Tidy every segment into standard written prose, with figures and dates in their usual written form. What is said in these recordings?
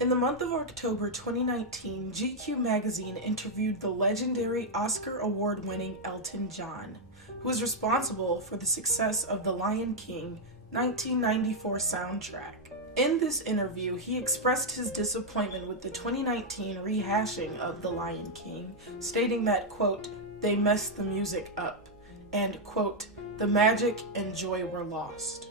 In the month of October 2019, GQ magazine interviewed the legendary Oscar award-winning Elton John, who was responsible for the success of The Lion King 1994 soundtrack. In this interview, he expressed his disappointment with the 2019 rehashing of The Lion King, stating that, quote, "they messed the music up," and, quote, "the magic and joy were lost."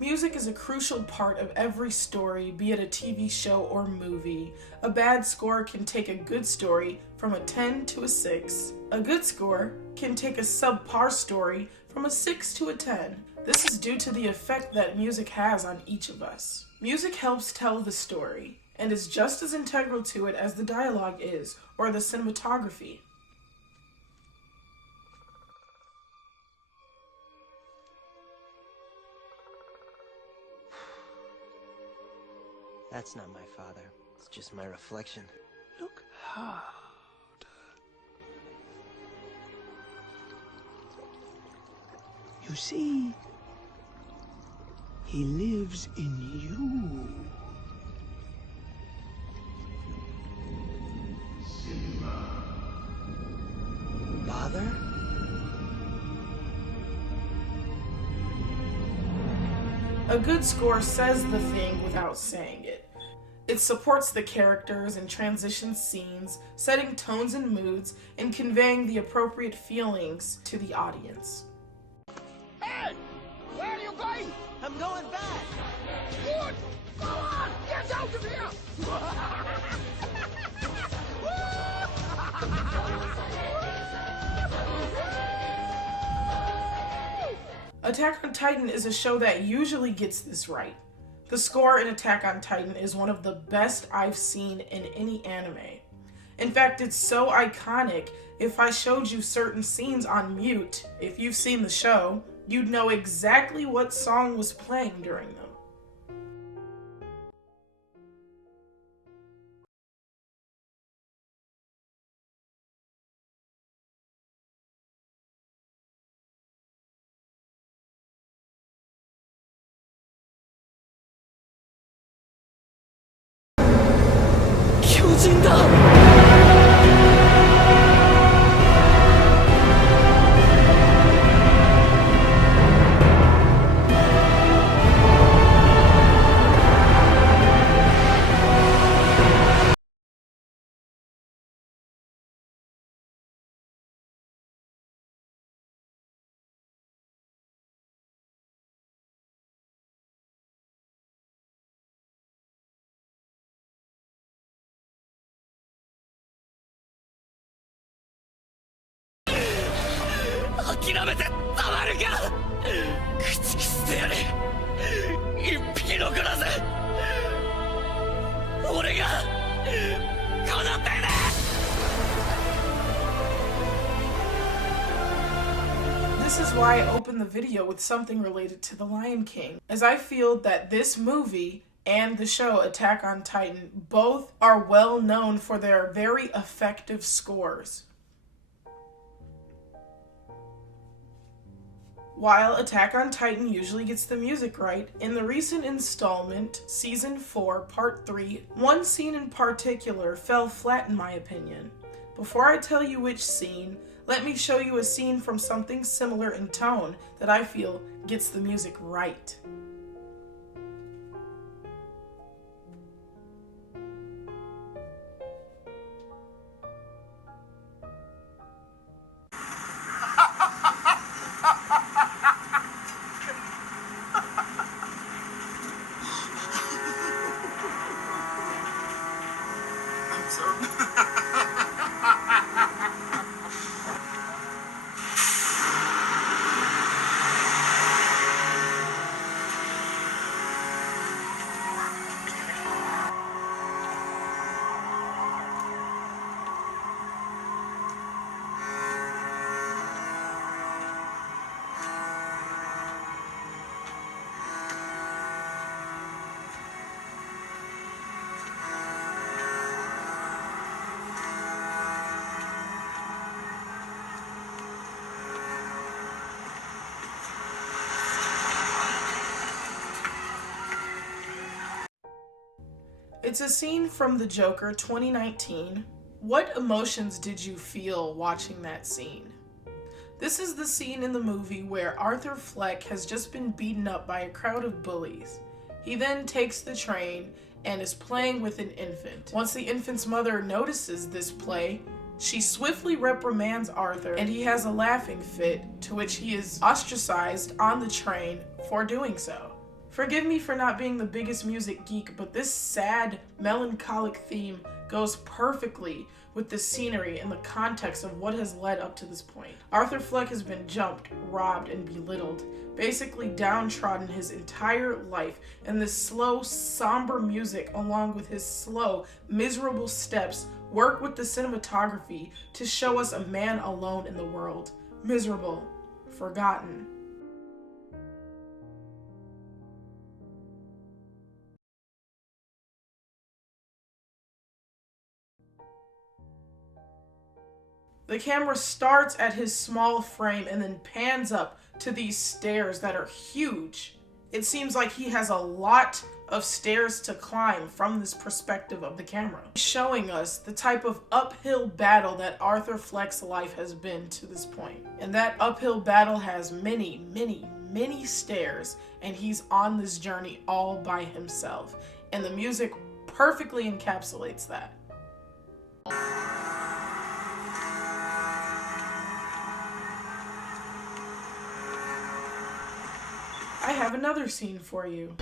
Music is a crucial part of every story, be it a TV show or movie. A bad score can take a good story from a 10 to a 6. A good score can take a subpar story from a 6 to a 10. This is due to the effect that music has on each of us. Music helps tell the story, and is just as integral to it as the dialogue is, or the cinematography. That's not my father. It's just my reflection. Look hard. You see, he lives in you. Father? A good score says the thing without saying it. It supports the characters and transitions scenes, setting tones and moods, and conveying the appropriate feelings to the audience. Hey! Where are you going? I'm going back. Good! Go on! Get out of here! Attack on Titan is a show that usually gets this right. The score in Attack on Titan is one of the best I've seen in any anime. In fact, it's so iconic, if I showed you certain scenes on mute, if you've seen the show, you'd know exactly what song was playing during them. This is why I opened the video with something related to The Lion King, as I feel that this movie and the show Attack on Titan both are well known for their very effective scores. While Attack on Titan usually gets the music right, in the recent installment, Season 4, Part 3, one scene in particular fell flat in my opinion. Before I tell you which scene, let me show you a scene from something similar in tone that I feel gets the music right. It's a scene from The Joker 2019. What emotions did you feel watching that scene? This is the scene in the movie where Arthur Fleck has just been beaten up by a crowd of bullies. He then takes the train and is playing with an infant. Once the infant's mother notices this play, she swiftly reprimands Arthur and he has a laughing fit, to which he is ostracized on the train for doing so. Forgive me for not being the biggest music geek, but this sad, melancholic theme goes perfectly with the scenery and the context of what has led up to this point. Arthur Fleck has been jumped, robbed, and belittled, basically downtrodden his entire life, and this slow, somber music, along with his slow, miserable steps, work with the cinematography to show us a man alone in the world, miserable, forgotten. The camera starts at his small frame and then pans up to these stairs that are huge. It seems like he has a lot of stairs to climb from this perspective of the camera, showing us the type of uphill battle that Arthur Fleck's life has been to this point. And that uphill battle has many, many, many stairs, and he's on this journey all by himself. And the music perfectly encapsulates that. I have another scene for you.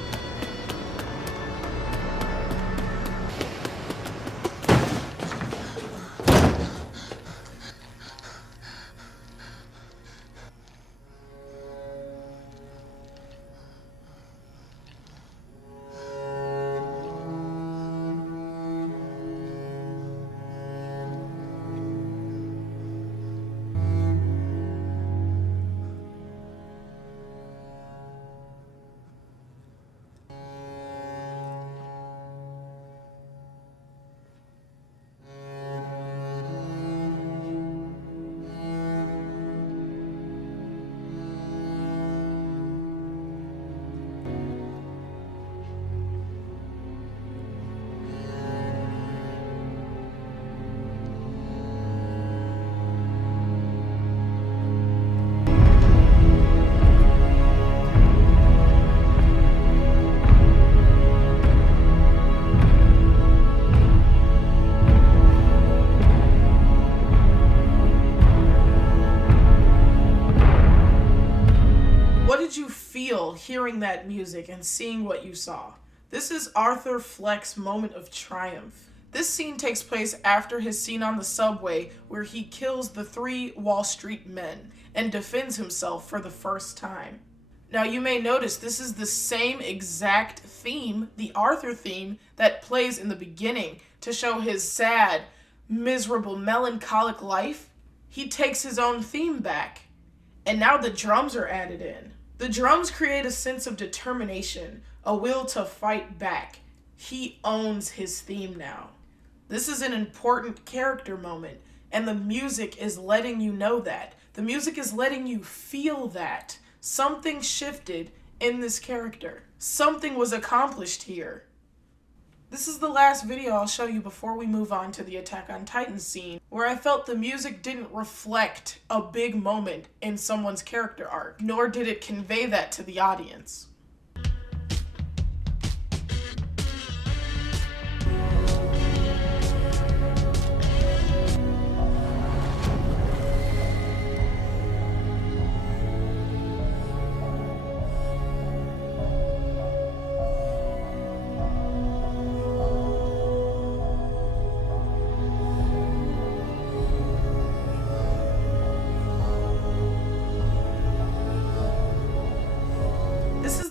What did you feel hearing that music and seeing what you saw? This is Arthur Fleck's moment of triumph. This scene takes place after his scene on the subway where he kills the 3 Wall Street men and defends himself for the first time. Now you may notice this is the same exact theme, the Arthur theme, that plays in the beginning to show his sad, miserable, melancholic life. He takes his own theme back, and now the drums are added in. The drums create a sense of determination, a will to fight back. He owns his theme now. This is an important character moment, and the music is letting you know that. The music is letting you feel that. Something shifted in this character. Something was accomplished here. This is the last video I'll show you before we move on to the Attack on Titan scene, where I felt the music didn't reflect a big moment in someone's character arc, nor did it convey that to the audience.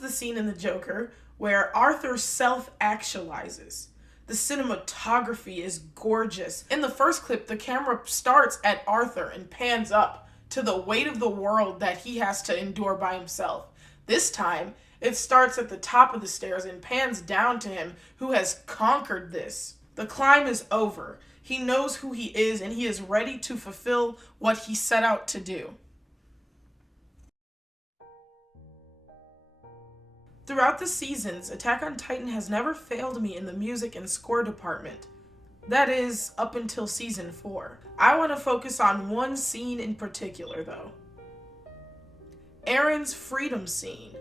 Scene in The Joker where Arthur self-actualizes. The cinematography is gorgeous. In the first clip, the camera starts at Arthur and pans up to the weight of the world that he has to endure by himself. This time, it starts at the top of the stairs and pans down to him who has conquered this. The climb is over. He knows who he is and he is ready to fulfill what he set out to do. Throughout the seasons, Attack on Titan has never failed me in the music and score department. That is, up until season 4. I want to focus on one scene in particular, though. Aaron's freedom scene.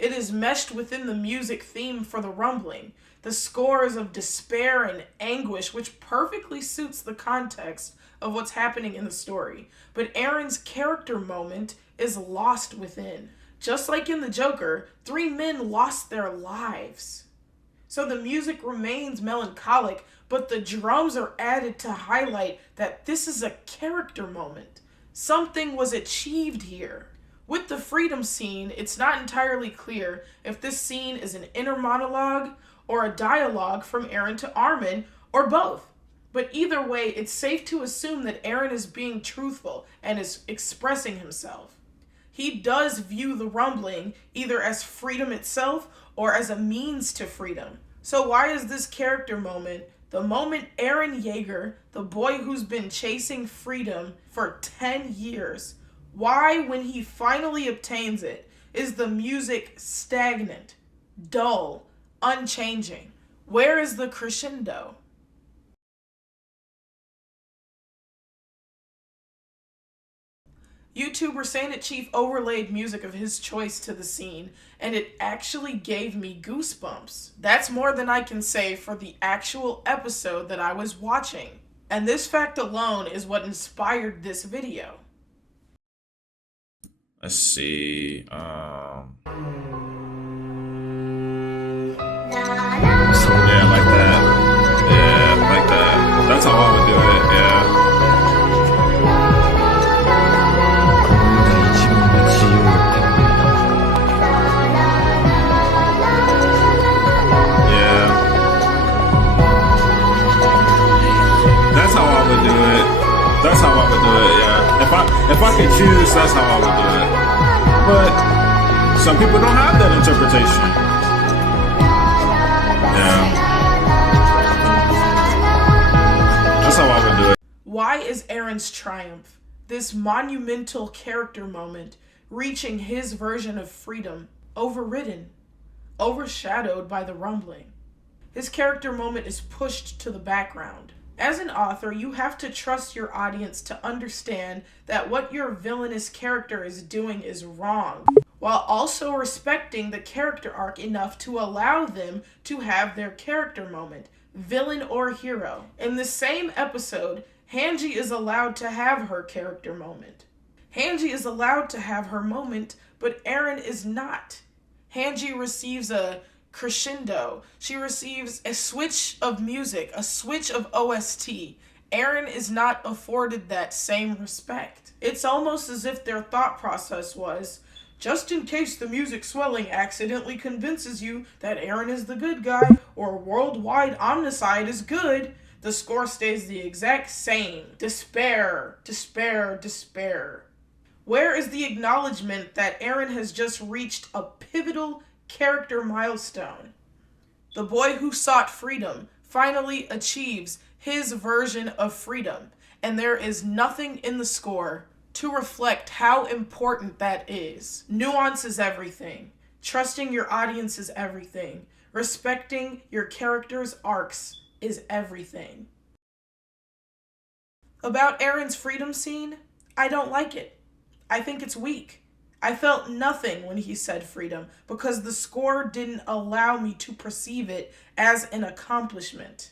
It is meshed within the music theme for the rumbling. The score is of despair and anguish, which perfectly suits the context of what's happening in the story. But Aaron's character moment is lost within. Just like in The Joker, 3 men lost their lives. So the music remains melancholic, but the drums are added to highlight that this is a character moment. Something was achieved here. With the freedom scene, it's not entirely clear if this scene is an inner monologue or a dialogue from Aaron to Armin, or both. But either way, it's safe to assume that Aaron is being truthful and is expressing himself. He does view the rumbling either as freedom itself or as a means to freedom. So why is this character moment the moment Aaron Yeager, the boy who's been chasing freedom for 10 years, why, when he finally obtains it, is the music stagnant, dull, unchanging? Where is the crescendo? YouTuber Saint Chief overlaid music of his choice to the scene, and it actually gave me goosebumps. That's more than I can say for the actual episode that I was watching. And this fact alone is what inspired this video. Let's see. So yeah, like that. Yeah, like that. That's how I would do it. Yeah. That's how I would do it. That's how I would do it, yeah. If I could choose, that's how I would do it. But some people don't have that interpretation. Yeah. That's how I would do it. Why is Aaron's triumph, this monumental character moment, reaching his version of freedom, overridden, overshadowed by the rumbling? His character moment is pushed to the background. As an author, you have to trust your audience to understand that what your villainous character is doing is wrong, while also respecting the character arc enough to allow them to have their character moment, villain or hero. In the same episode, Hanji is allowed to have her character moment. Hanji is allowed to have her moment, but Aaron is not. Hanji receives a crescendo. She receives a switch of music, a switch of OST. Aaron is not afforded that same respect. It's almost as if their thought process was, just in case the music swelling accidentally convinces you that Aaron is the good guy or worldwide omnicide is good, the score stays the exact same. Despair, despair, despair. Where is the acknowledgement that Aaron has just reached a pivotal character milestone? The boy who sought freedom finally achieves his version of freedom, and there is nothing in the score to reflect how important that is. Nuance is everything. Trusting your audience is everything. Respecting your characters' arcs is everything. About Aaron's freedom scene, I don't like it. I think it's weak. I felt nothing when he said freedom because the score didn't allow me to perceive it as an accomplishment.